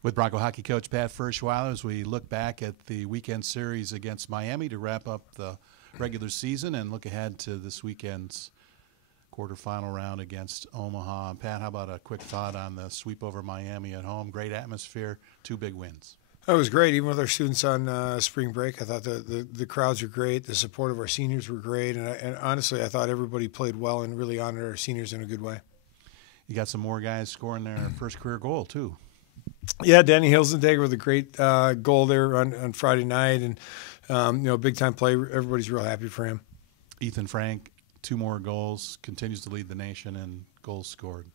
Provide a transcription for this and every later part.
With Bronco hockey coach Pat Ferschweiler as we look back at the weekend series against Miami to wrap up the regular season and look ahead to this weekend's quarterfinal round against Omaha. Pat, how about a quick thought on the sweep over Miami at home? Great atmosphere, 2 big wins. That was great. Even with our students on spring break, I thought the crowds were great. The support of our seniors were great. And honestly, I thought everybody played well and really honored our seniors in a good way. You got some more guys scoring their first career goal, too. Yeah, Danny Hilsendegger with a great goal there on Friday night. And, big-time play. Everybody's real happy for him. Ethan Frank, 2 more goals, continues to lead the nation in goals scored.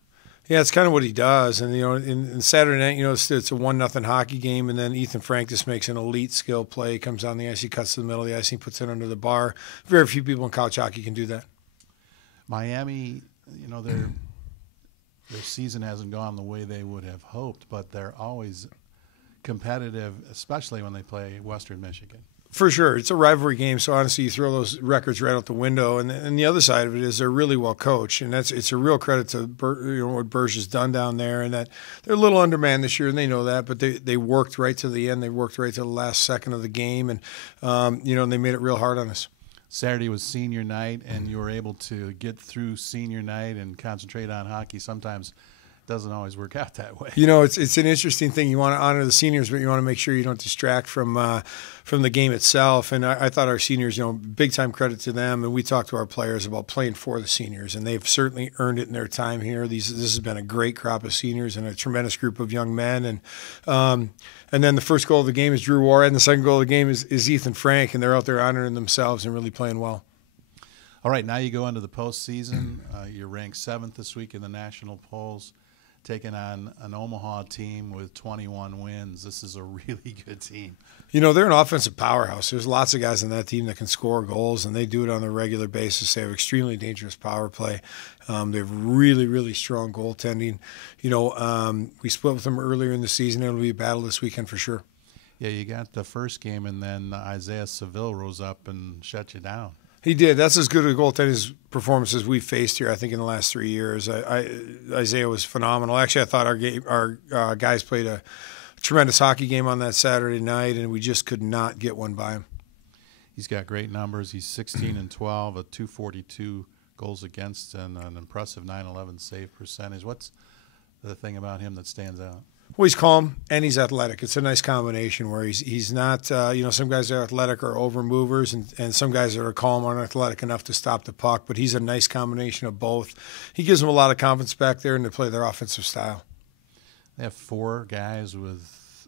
Yeah, it's kind of what he does. And, in Saturday night, it's a 1-0 hockey game, and then Ethan Frank just makes an elite skill play. He comes on the ice, he cuts to the middle of the ice, he puts it under the bar. Very few people in college hockey can do that. Miami, their season hasn't gone the way they would have hoped, but they're always competitive, especially when they play Western Michigan. For sure. It's a rivalry game, so honestly, you throw those records right out the window. And the other side of it is they're really well coached, and it's a real credit to what Berge has done down there, and that they're a little undermanned this year, and they know that, but they worked right to the end. They worked right to the last second of the game, and they made it real hard on us. Saturday was senior night, and you were able to get through senior night and concentrate on hockey. Sometimes doesn't always work out that way. It's an interesting thing. You want to honor the seniors, but you want to make sure you don't distract from the game itself. And I thought our seniors, big time credit to them. And we talked to our players about playing for the seniors, and they've certainly earned it in their time here. This has been a great crop of seniors and a tremendous group of young men. And then the first goal of the game is Drew Warhead, and the second goal of the game is Ethan Frank, and they're out there honoring themselves and really playing well. All right, now you go into the postseason. You're ranked 7th this week in the national polls, taking on an Omaha team with 21 wins. This is a really good team. They're an offensive powerhouse. There's lots of guys on that team that can score goals, and they do it on a regular basis. They have extremely dangerous power play. They have really, really strong goaltending. We split with them earlier in the season. It'll be a battle this weekend for sure. Yeah, you got the first game, and then Isaiah Seville rose up and shut you down. He did. That's as good a goaltending performance as we've faced here, I think, in the last 3 years. Isaiah was phenomenal. Actually, I thought our guys played a tremendous hockey game on that Saturday night, and we just could not get one by him. He's got great numbers. He's 16-12, a .242 goals against, and an impressive .911 save percentage. What's the thing about him that stands out? Well, he's calm and he's athletic. It's a nice combination where he's not, some guys that are athletic are over movers, and some guys that are calm aren't athletic enough to stop the puck, but he's a nice combination of both. He gives them a lot of confidence back there and to play their offensive style. They have 4 guys with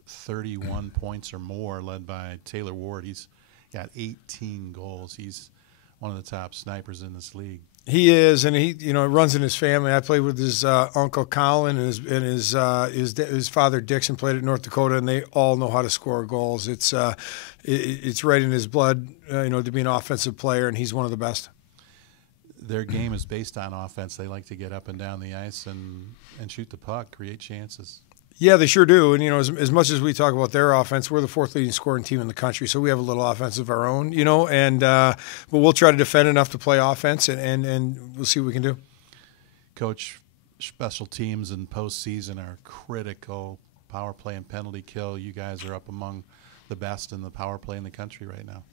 31 points or more, led by Taylor Ward. He's got 18 goals. He's one of the top snipers in this league. He is, and he runs in his family. I played with his uncle Colin and his father Dixon played at North Dakota, and they all know how to score goals. It's right in his blood, to be an offensive player, and he's one of the best. Their game is based on offense. They like to get up and down the ice and shoot the puck, create chances. Yeah, they sure do. And, as much as we talk about their offense, we're the 4th leading scoring team in the country, so we have a little offense of our own, but we'll try to defend enough to play offense, and we'll see what we can do. Coach, special teams in postseason are critical. Power play and penalty kill. You guys are up among the best in the power play in the country right now.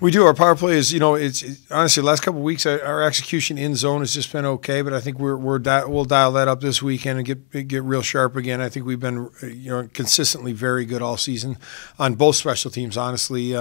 We do. Our power play is, it's honestly, the last couple of weeks, our execution in zone has just been okay, but I think we'll dial that up this weekend and get real sharp again. I think we've been, consistently very good all season on both special teams, honestly.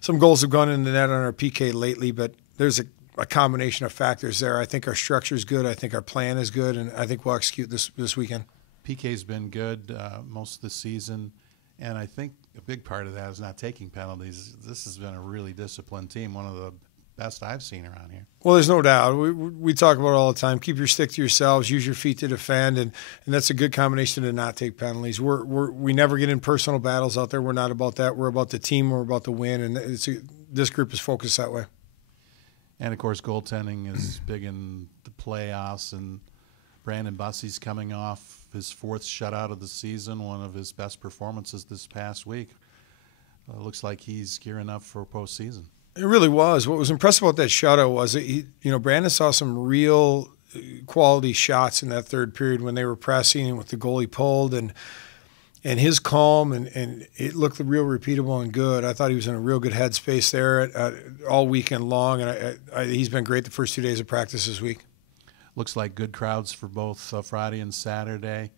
Some goals have gone in the net on our PK lately, but there's a combination of factors there. I think our structure is good. I think our plan is good, and I think we'll execute this weekend. PK's been good most of the season, and I think a big part of that is not taking penalties. This has been a really disciplined team, one of the best I've seen around here. Well, there's no doubt. We talk about it all the time. Keep your stick to yourselves. Use your feet to defend, and that's a good combination to not take penalties. We never get in personal battles out there. We're not about that. We're about the team. We're about the win, and this group is focused that way. And, of course, goaltending is big in the playoffs, and Brandon Busey's coming off his 4th shutout of the season, one of his best performances this past week. Looks like he's gearing up for postseason. It really was. What was impressive about that shutout was that Brandon saw some real quality shots in that third period when they were pressing and with the goalie pulled, and And his calm, and it looked real repeatable and good. I thought he was in a real good headspace there all weekend long, and he's been great the first 2 days of practice this week. Looks like good crowds for both Friday and Saturday.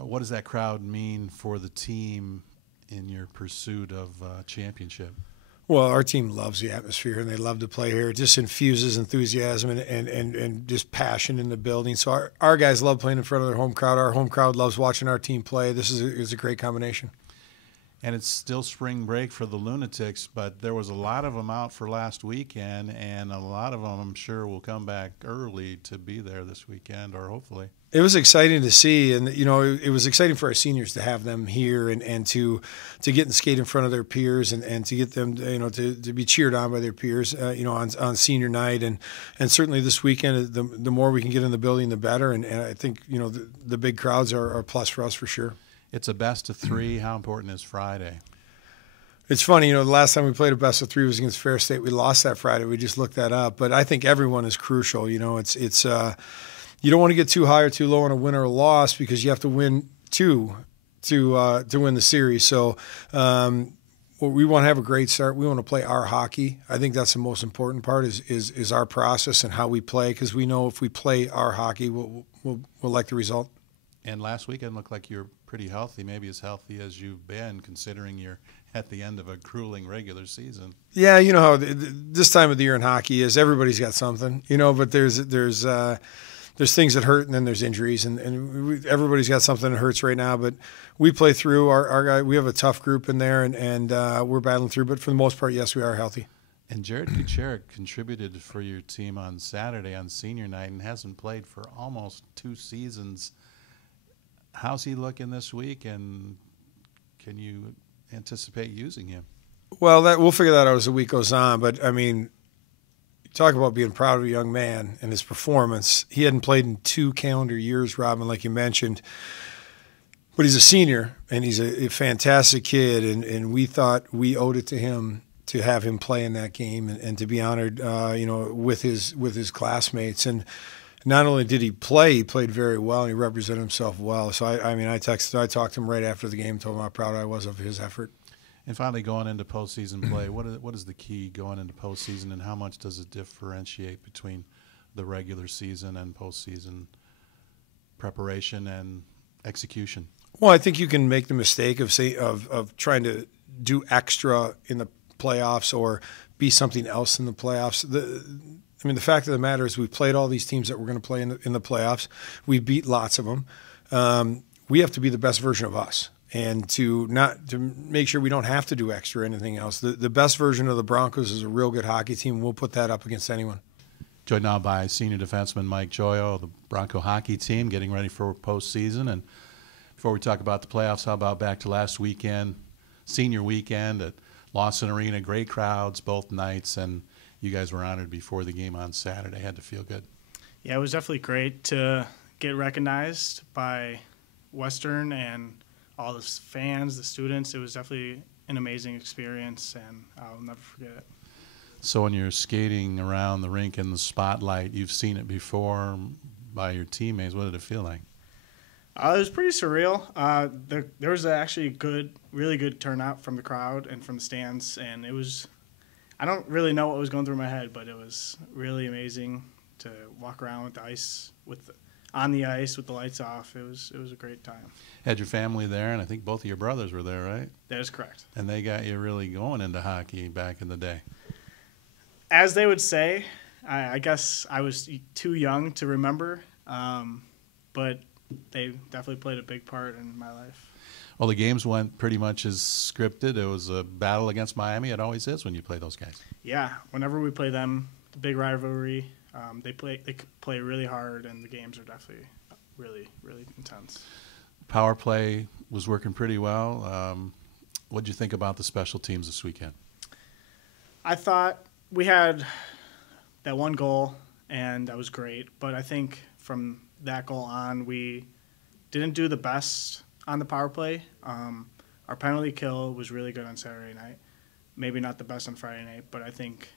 What does that crowd mean for the team in your pursuit of championship? Well, our team loves the atmosphere, and they love to play here. It just infuses enthusiasm and just passion in the building. So our guys love playing in front of their home crowd. Our home crowd loves watching our team play. This is a great combination. And it's still spring break for the Lunatics, but there was a lot of them out for last weekend, and a lot of them I'm sure will come back early to be there this weekend, or hopefully. It was exciting to see, and it was exciting for our seniors to have them here and to get and skate in front of their peers and to get them to be cheered on by their peers on senior night, and certainly this weekend the more we can get in the building the better, and I think the big crowds are a plus for us for sure. It's a best of three. How important is Friday? It's funny, the last time we played a best of three was against Fair State. We lost that Friday. We just looked that up, but I think everyone is crucial. It's you don't want to get too high or too low on a win or a loss because you have to win two to win the series. So we want to have a great start. We want to play our hockey. I think that's the most important part is our process and how we play, because we know if we play our hockey, we'll like the result. And last weekend looked like you're pretty healthy, maybe as healthy as you've been, considering you're at the end of a grueling regular season. Yeah, you know how this time of the year in hockey is. Everybody's got something, but there's things that hurt, and then there's injuries, and everybody's got something that hurts right now. But we play through. Our guy, we have a tough group in there, and we're battling through. But for the most part, yes, we are healthy. And Jared Kucherik contributed for your team on Saturday on senior night and hasn't played for almost 2 seasons. How's he looking this week, and can you anticipate using him? Well, we'll figure that out as the week goes on. But, I mean, talk about being proud of a young man and his performance. He hadn't played in 2 calendar years, Robin, like you mentioned. But he's a senior, and he's a fantastic kid, and we thought we owed it to him to have him play in that game and to be honored, with his classmates. And not only did he play, he played very well, and he represented himself well. So, I talked to him right after the game, told him how proud I was of his effort. And finally, going into postseason play, what is the key going into postseason, and how much does it differentiate between the regular season and postseason preparation and execution? Well, I think you can make the mistake of trying to do extra in the playoffs or be something else in the playoffs. The fact of the matter is we played all these teams that we're going to play in the playoffs. We beat lots of them. We have to be the best version of us, and to make sure we don't have to do extra or anything else. The best version of the Broncos is a real good hockey team. We'll put that up against anyone. Joined now by senior defenseman Mike Joyo, the Bronco hockey team, getting ready for postseason. And before we talk about the playoffs, how about back to last weekend, senior weekend at Lawson Arena, great crowds both nights, and you guys were honored before the game on Saturday. Had to feel good. Yeah, it was definitely great to get recognized by Western and all the fans, the students. It was definitely an amazing experience, and I'll never forget it. So when you're skating around the rink in the spotlight, you've seen it before by your teammates. What did it feel like? It was pretty surreal. There was actually really good turnout from the crowd and from the stands, and it was – I don't really know what was going through my head, but it was really amazing to walk around with the ice, on the ice with the lights off. It was a great time. Had your family there, and I think both of your brothers were there, right? That is correct. And they got you really going into hockey back in the day. As they would say, I guess I was too young to remember, but they definitely played a big part in my life. Well, the games went pretty much as scripted. It was a battle against Miami. It always is when you play those guys. Yeah, whenever we play them, the big rivalry, they play really hard, and the games are definitely really, really intense. Power play was working pretty well. What did you think about the special teams this weekend? I thought we had that one goal, and that was great. But I think from that goal on, we didn't do the best on the power play. Our penalty kill was really good on Saturday night. Maybe not the best on Friday night, but I think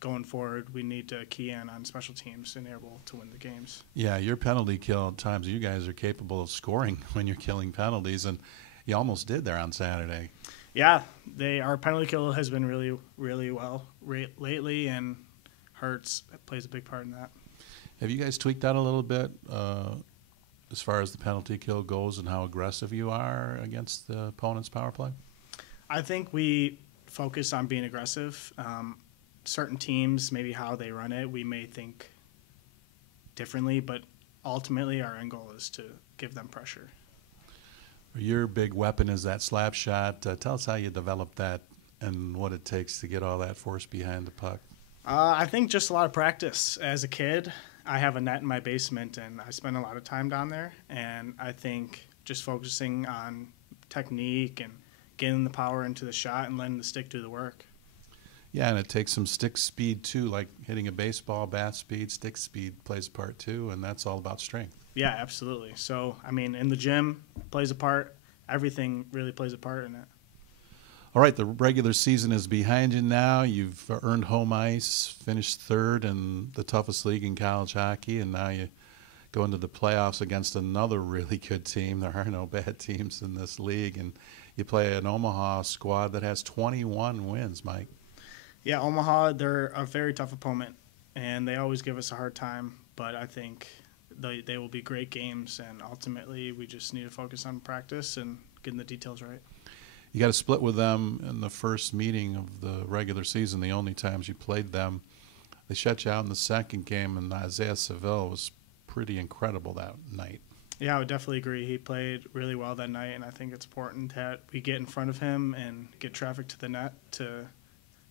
going forward, we need to key in on special teams and able to win the games. Yeah, your penalty kill times, you guys are capable of scoring when you're killing penalties, and you almost did there on Saturday. Yeah, our penalty kill has been really, really well lately, and Hurts plays a big part in that. Have you guys tweaked that a little bit as far as the penalty kill goes and how aggressive you are against the opponent's power play? I think we focus on being aggressive. Certain teams, maybe how they run it, we may think differently, but ultimately our end goal is to give them pressure. Your big weapon is that slap shot. Tell us how you developed that and what it takes to get all that force behind the puck. I think just a lot of practice. As a kid, I have a net in my basement, and I spend a lot of time down there. And I think just focusing on technique and getting the power into the shot and letting the stick do the work. Yeah, and it takes some stick speed, too, like hitting a baseball, bat speed. Stick speed plays a part, too, and that's all about strength. Yeah, absolutely. So, I mean, in the gym, plays a part. Everything really plays a part in it. All right, the regular season is behind you now. You've earned home ice, finished third in the toughest league in college hockey, and now you go into the playoffs against another really good team. There are no bad teams in this league, and you play an Omaha squad that has 21 wins, Mike. Yeah, Omaha, they're a very tough opponent, and they always give us a hard time, but I think they will be great games, and ultimately we just need to focus on practice and getting the details right. You got to split with them in the first meeting of the regular season, the only times you played them. They shut you out in the second game, and Isaiah Seville was pretty incredible that night. Yeah, I would definitely agree. He played really well that night, and I think it's important that we get in front of him and get traffic to the net to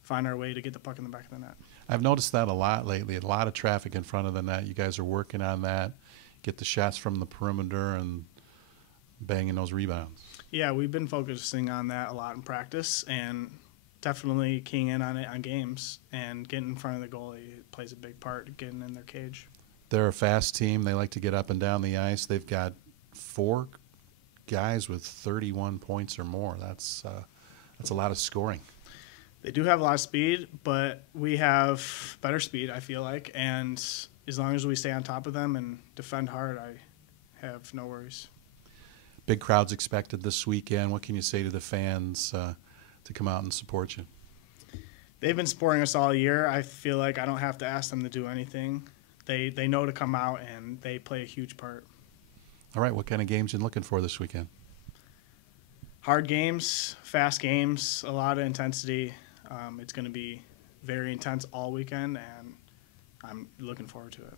find our way to get the puck in the back of the net. I've noticed that a lot lately, a lot of traffic in front of the net. You guys are working on that, get the shots from the perimeter and banging those rebounds. Yeah, we've been focusing on that a lot in practice and definitely keying in on it on games, and getting in front of the goalie plays a big part, getting in their cage. They're a fast team. They like to get up and down the ice. They've got 4 guys with 31 points or more. That's a lot of scoring. They do have a lot of speed, but we have better speed, I feel like, and as long as we stay on top of them and defend hard, I have no worries. Big crowds expected this weekend. What can you say to the fans to come out and support you? They've been supporting us all year. I feel like I don't have to ask them to do anything. They know to come out, and they play a huge part. All right, what kind of games are you looking for this weekend? Hard games, fast games, a lot of intensity. It's going to be very intense all weekend, and I'm looking forward to it.